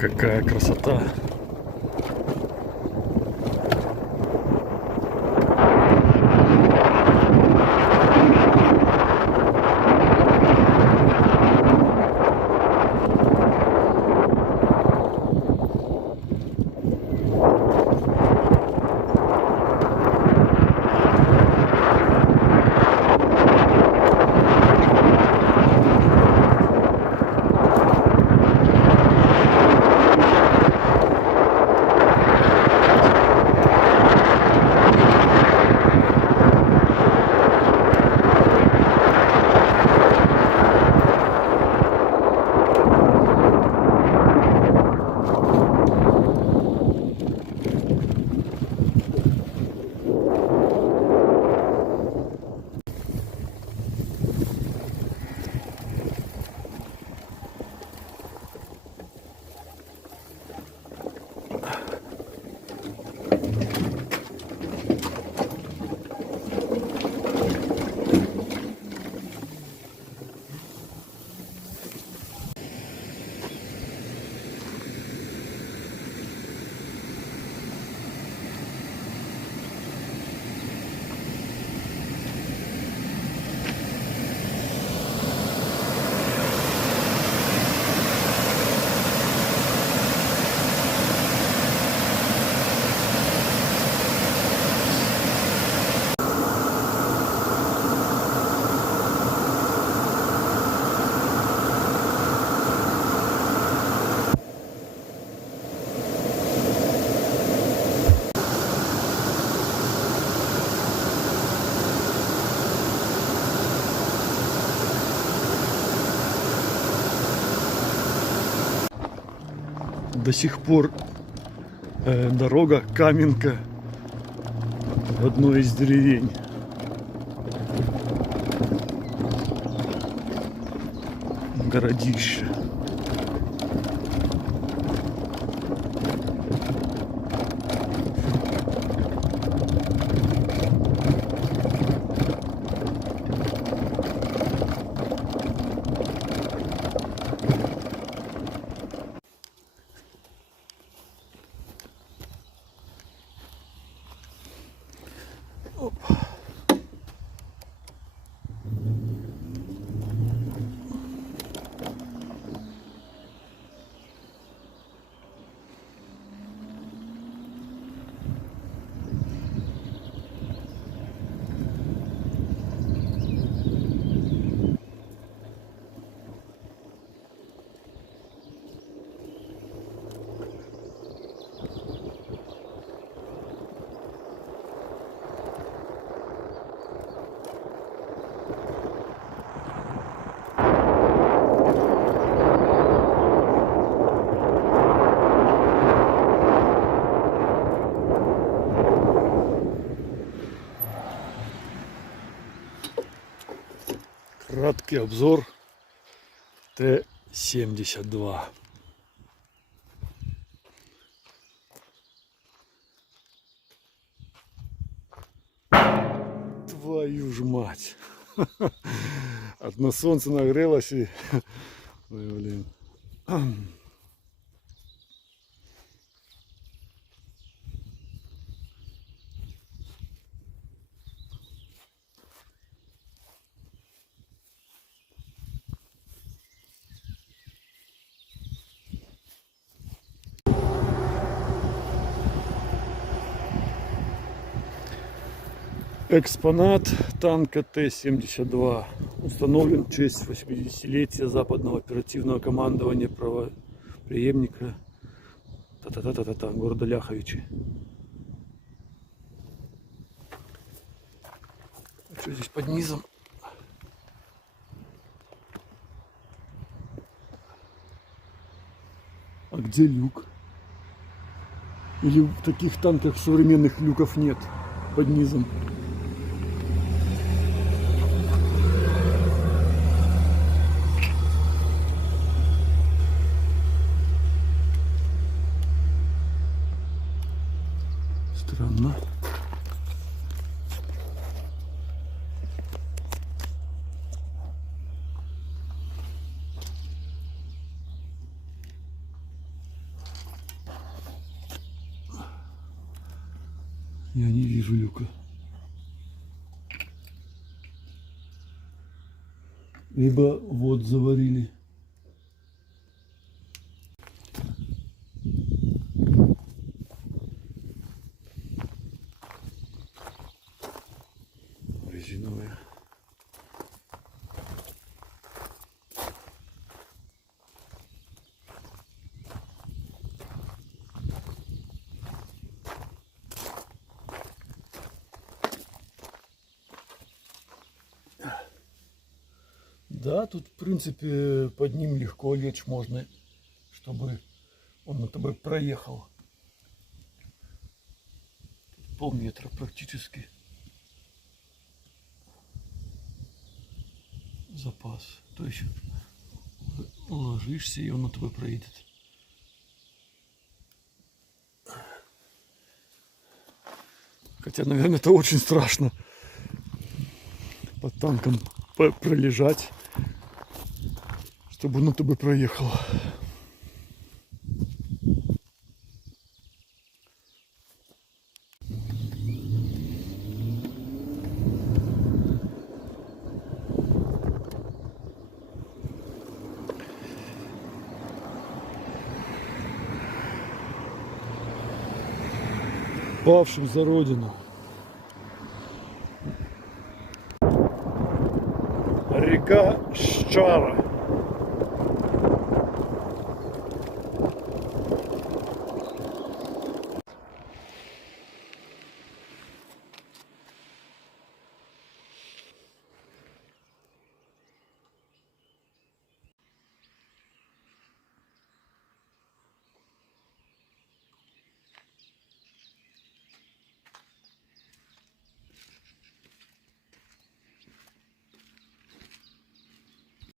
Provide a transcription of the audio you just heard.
Какая красота! До сих пор дорога Каменка в одной из деревень. Городище. Краткий обзор Т-72. Твою ж мать! На солнце нагрелось и... Ой, блин. Экспонат танка Т-72 установлен в честь 80-летия Западного оперативного командования правопреемника города Ляховичи. А что здесь под низом? А где люк? Или в таких танках современных люков нет под низом? Странно. Я не вижу люка. Либо вот заварили. Резиновая. Да, тут в принципе под ним легко лечь можно, чтобы он на тобой проехал. Тут полметра практически. Запас. То есть ложишься, и он на тобой проедет. Хотя, наверное, это очень страшно. Под танком пролежать, чтобы он на тобой проехал. Павшим за родину. Река Щара.